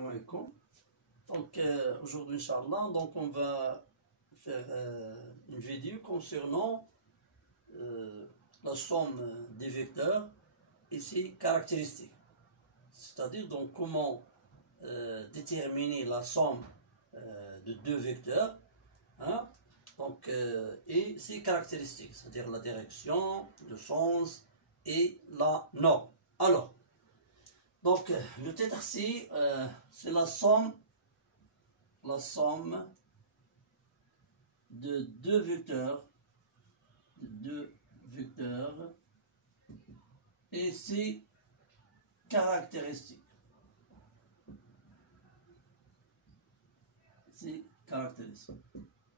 Salam alaikum. Donc aujourd'hui, Inch'Allah, donc on va faire une vidéo concernant la somme des vecteurs et ses caractéristiques. C'est-à-dire donc comment déterminer la somme de deux vecteurs, hein, donc, et ses caractéristiques, c'est-à-dire la direction, le sens et la norme. Alors, donc le titre c'est la somme de deux vecteurs et ses caractéristiques.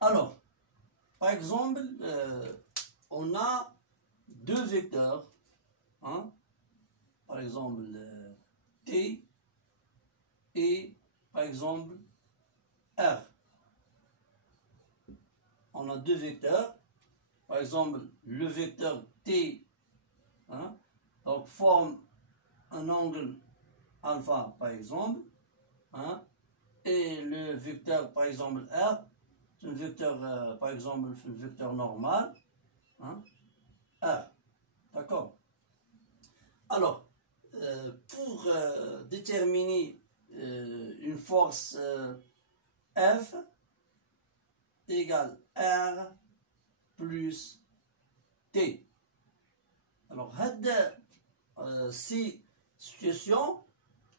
Alors, par exemple, on a deux vecteurs, hein, par exemple T et par exemple R. On a deux vecteurs, par exemple le vecteur T, hein, donc forme un angle alpha par exemple, hein, et le vecteur par exemple R, c'est un vecteur par exemple un vecteur normal, hein, R. D'accord. Alors, pour déterminer une force F égale R plus T. Alors, ces situations,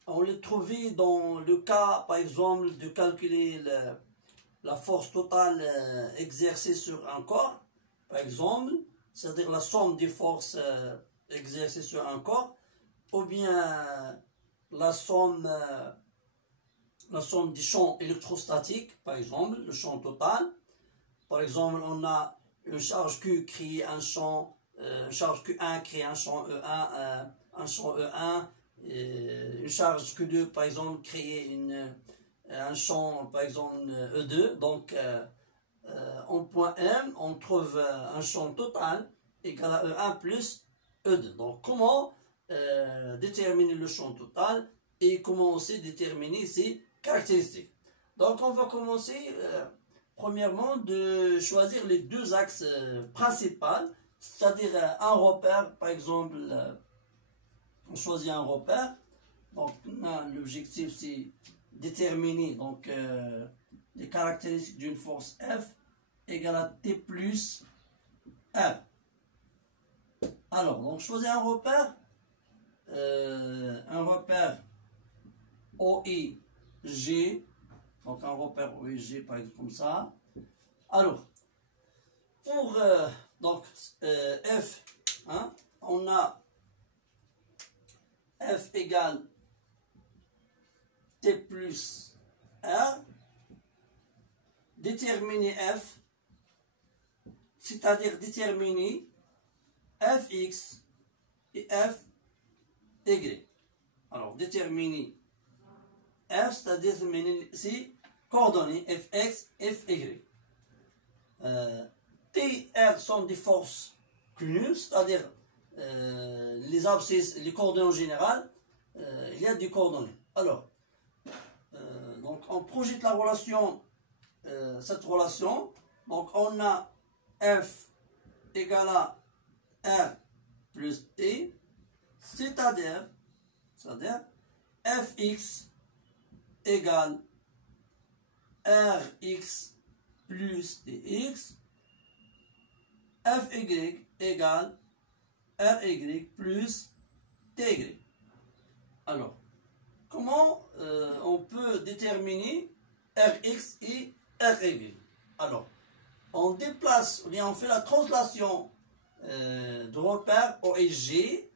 on les trouvait dans le cas, par exemple, de calculer la force totale exercée sur un corps, par exemple, c'est-à-dire la somme des forces exercées sur un corps, ou bien la somme des champs électrostatiques, par exemple, le champ total. Par exemple, on a une charge Q crée un champ, charge Q1 crée un champ E1, une charge Q2, par exemple, crée un champ, par exemple, E2. Donc, en point M, on trouve un champ total égal à E1 plus E2. Donc, comment déterminer le champ total et comment aussi déterminer ses caractéristiques. Donc, on va commencer premièrement de choisir les deux axes principaux, c'est-à-dire un repère, par exemple, on choisit un repère. Donc, l'objectif c'est déterminer donc les caractéristiques d'une force F égale à T plus R. Alors, donc choisir un repère OIG, donc un repère OIG par exemple comme ça. Alors, pour donc F, hein, on a F égale T plus R. Déterminer F, c'est-à-dire déterminer Fx et Fy. Alors, déterminer F, c'est-à-dire déterminer ces coordonnées Fx, Fy. T, R sont des forces connues, c'est-à-dire les abscisses, les coordonnées en général, il y a des coordonnées. Alors, donc on projette la relation, cette relation, donc on a F égale à R plus T, c'est-à-dire Fx égale Rx plus Tx, Fy égale Ry plus Ty. Alors, comment on peut déterminer Rx et Ry? Alors, on déplace, ou bien on fait la translation de repère OIG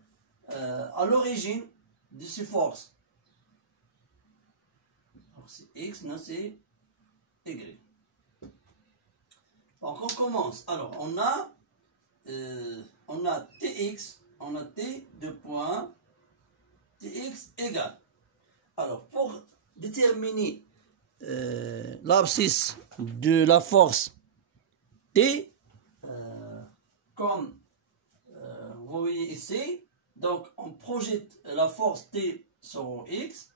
à l'origine de ces forces. Alors, c'est X, non, c'est Y. Donc, on commence. Alors, on a Tx, on a T de point, Tx égale. Alors, pour déterminer l'abscisse de la force T, comme vous voyez ici, donc on projette la force T sur X,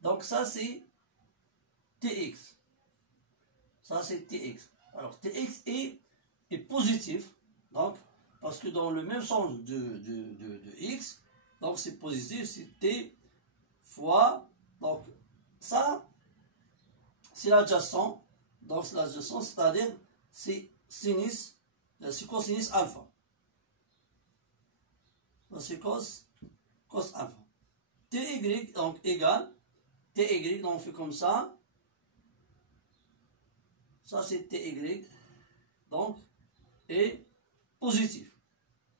donc ça c'est Tx. Ça, c'est Tx. Alors, Tx est positif. Donc, parce que dans le même sens de x, donc c'est positif, c'est T fois. Donc, ça, c'est l'adjacent. Donc, c'est l'adjacent, c'est-à-dire, c'est sinus, c'est cosinus alpha. C'est cos alpha. Ty, donc, égale. Ty, donc on fait comme ça. Ça, c'est Ty. Donc, et positif.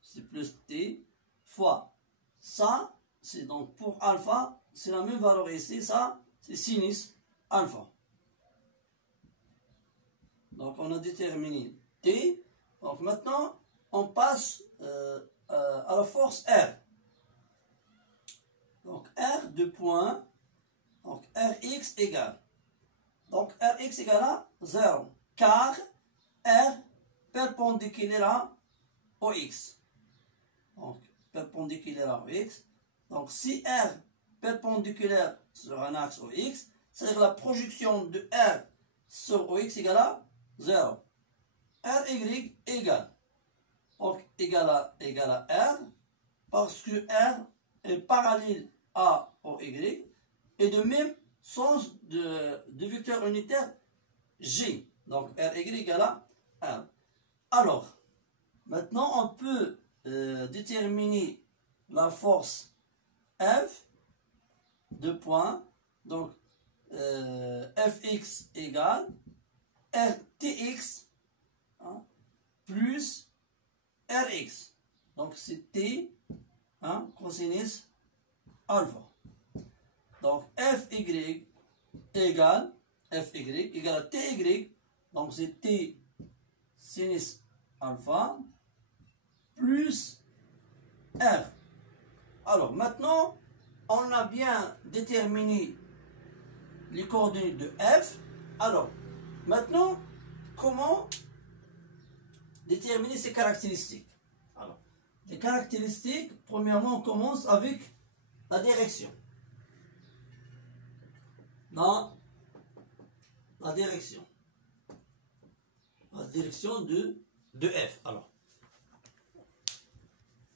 C'est plus T fois. Ça, c'est donc pour alpha, c'est la même valeur ici. Ça, c'est sinus alpha. Donc, on a déterminé T. Donc, maintenant, on passe à la force R. Donc, R de point. Donc, Rx égale. Donc, Rx égale à 0. Car R perpendiculaire au X. Donc, perpendiculaire au X. Donc, si R perpendiculaire sur un axe au X, c'est-à-dire la projection de R sur OX égale à 0. Ry égale. Donc, égale à R, parce que R est parallèle à OY, et de même sens de vecteur unitaire G. Donc, Ry égale à R. Alors, maintenant, on peut déterminer la force F de point. Donc, Fx égale Rtx plus Rx. Donc, c'est T cosinus alpha. Donc, Fy égale à Ty. Donc, c'est T sinus alpha plus R. Alors, maintenant, on a bien déterminé les coordonnées de F. Alors, maintenant, comment déterminer ces caractéristiques? Alors, les caractéristiques, premièrement, on commence avec la direction. Dans la direction. La direction de F. Alors,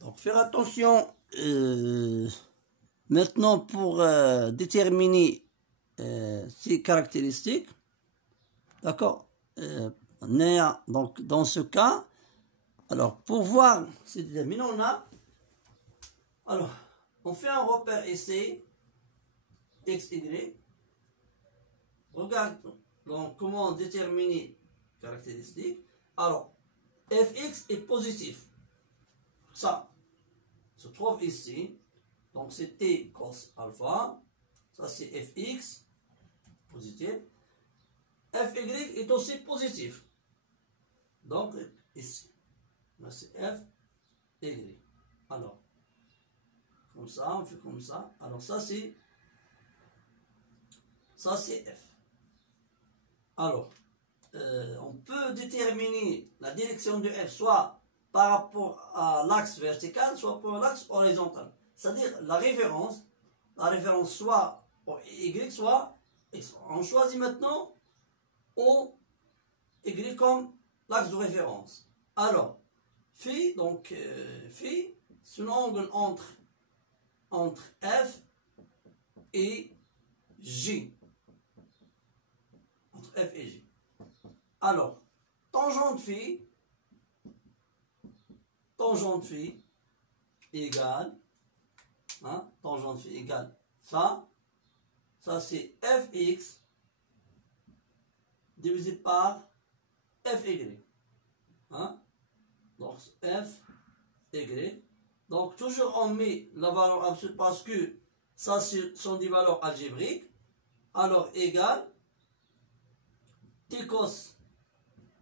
donc, faire attention maintenant pour déterminer ces caractéristiques. D'accord? Donc, dans ce cas, alors, pour voir ces déterminants, on a. Alors, on fait un repère essai, x, y. Regarde donc comment déterminer les caractéristiques. Alors, fx est positif. Ça se trouve ici. Donc, c'est t cos alpha. Ça, c'est fx, positif. Fy est aussi positif. Donc, ici. Là, c'est fy. Alors, comme ça, on fait comme ça. Alors, ça, c'est f. Alors, on peut déterminer la direction de f soit par rapport à l'axe vertical, soit par l'axe horizontal. C'est-à-dire la référence soit y, soit x. On choisit maintenant O, y comme l'axe de référence. Alors, phi, donc phi, c'est l'angle entre F et J. Entre F et J. Alors, tangente phi égale, tangente phi égale ça c'est fx divisé par fy. Donc fy. Donc toujours on met la valeur absolue parce que ça sont des valeurs algébriques. Alors égale t cos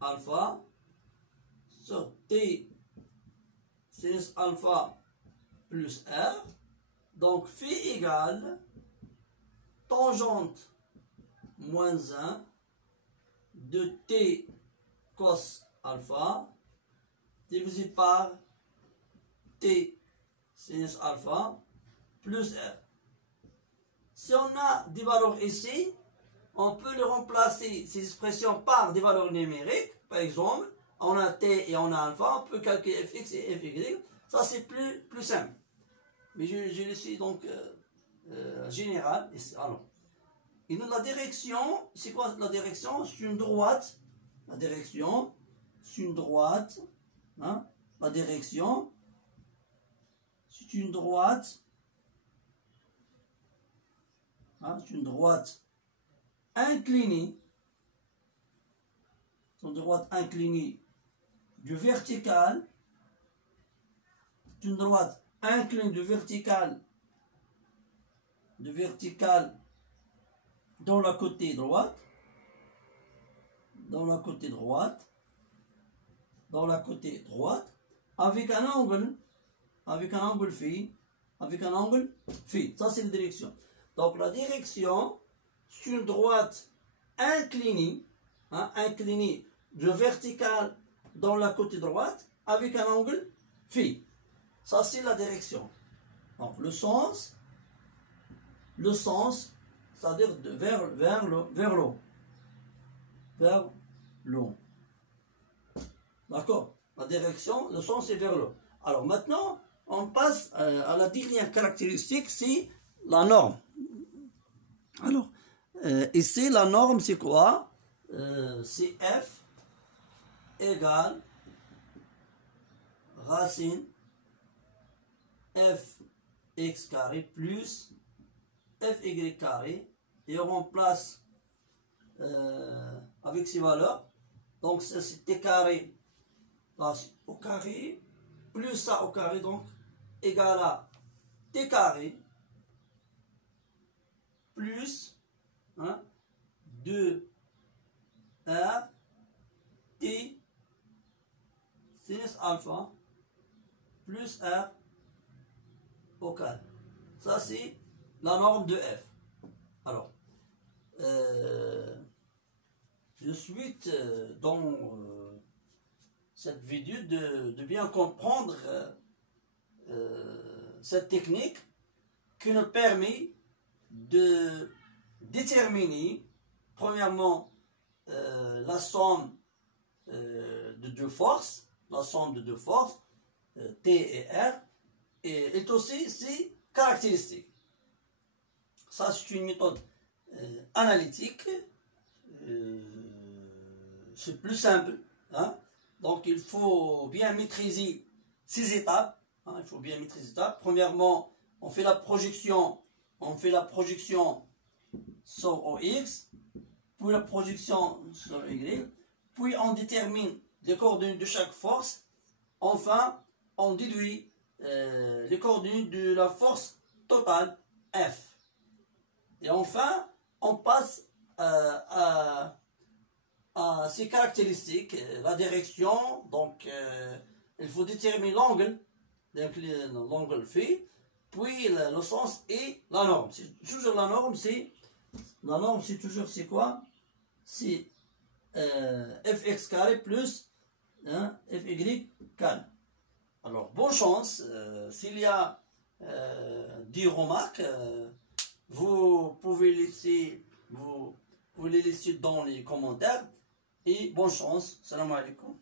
alpha sur t sinus alpha plus r. Donc phi égale tangente moins 1 de t cos alpha divisé par t sinus alpha plus r. Si on a des valeurs ici, on peut les remplacer, ces expressions, par des valeurs numériques. Par exemple, on a t et on a alpha, on peut calculer fx et fy. Ça, c'est plus simple. Mais je laisse donc général. Alors, et nous, la direction, c'est quoi la direction? C'est une droite. La direction, c'est une droite. Hein? La direction, c'est une droite. Hein? C'est une droite inclinée. C'est une droite inclinée du vertical. C'est une droite inclinée du vertical dans la côté droite, avec un angle phi, ça c'est la direction. Donc la direction, c'est une droite inclinée, inclinée du vertical dans la côté droite, avec un angle phi. Ça c'est la direction. Donc le sens, c'est-à-dire vers l'eau. D'accord? La direction, le sens est vers l'eau. Alors maintenant, on passe à la dernière caractéristique, c'est la norme. Alors, ici, la norme, c'est quoi? C'est f égale racine fx carré plus fy carré, et on remplace avec ces valeurs. Donc c'est t carré au carré plus ça au carré, donc égal à t carré plus 2r t sinus alpha plus r au carré. Ça c'est la norme de f. Alors, je souhaite dans cette vidéo de bien comprendre cette technique qui nous permet de déterminer premièrement la somme de deux forces, T et R, et est aussi ses caractéristiques. Ça, c'est une méthode analytique. C'est plus simple. Donc, il faut bien maîtriser ces étapes. Premièrement, on fait la projection sur OX, puis la projection sur Y, puis on détermine les coordonnées de chaque force. Enfin, on déduit les coordonnées de la force totale F. Et enfin, on passe à ces caractéristiques, la direction. Donc, il faut déterminer l'angle phi, puis le sens et la norme. C'est toujours la norme, c'est toujours, c'est quoi? C'est fx carré plus fy carré. Alors, bonne chance. S'il y a des remarques, vous pouvez les laisser dans les commentaires. Et bonne chance. Salam alaikum.